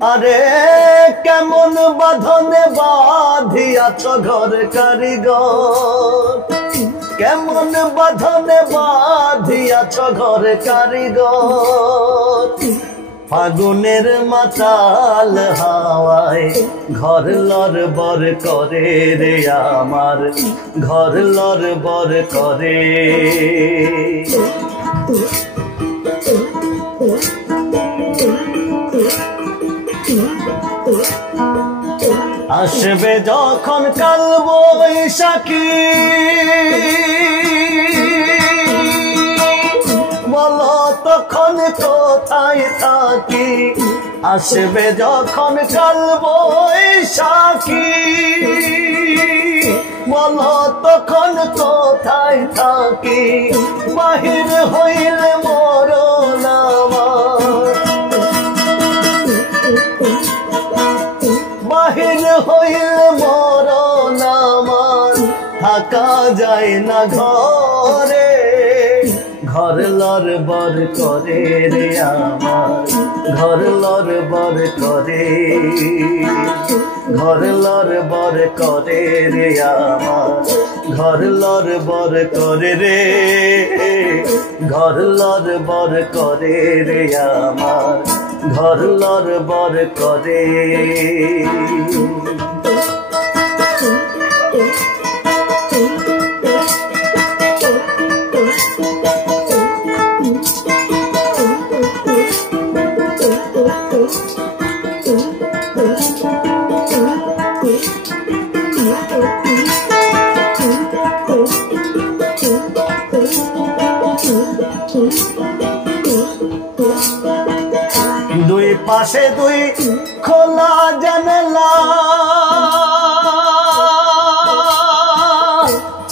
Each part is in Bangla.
আরে কেমন বাঁধনে বাঁধিয়াছ ঘর কারিগর, কেমন বাঁধনে বাঁধিয়াছ ঘর কারিগর। ফাগুনের মাতাল হাওয়ায় ঘর লড়বড় করে রে আমার, ঘর লড়বড় করে। আসবে যখন কাল বৈশাখী, বলো তখন কোথায় থাকি। আসবে যখন কাল বৈশাখী, বলো তখন কোথায় থাকি। বাহির হইলে মরণ আমার, বাহির হইলে মরণ আমার। থাকা যায় না ঘরে, ঘর লড়বড় করে রে আমার, ঘর লড়বড় করে। ঘর লড়বড় করে রে আমার, ঘর লড়বড় করে রে। ঘর লড়বড় করে রে আমার, ঘর লড়বড় করে। দুই পাশে দুই খোলা জানালা,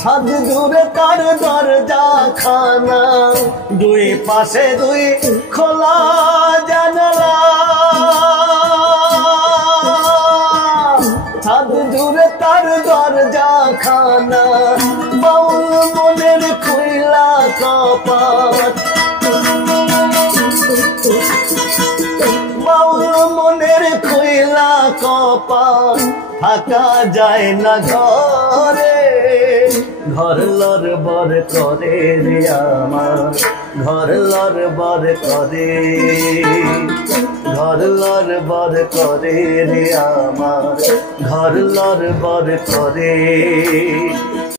ছাদ দূরে তার দরজা খানা। দুই পাশে দুই খোলা জানালা, ছাদ দূরে তার দরজা খানা। বাউল মনের খুইলা কপাট, বাউল মনের খুইলা কপাট। থাকা যায় না ঘরে, ঘর লড়বড় করে রে আমার, ঘর লড়বড় করে। ঘর লড়বড় করে রে আমার, ঘর লড়বড় করে।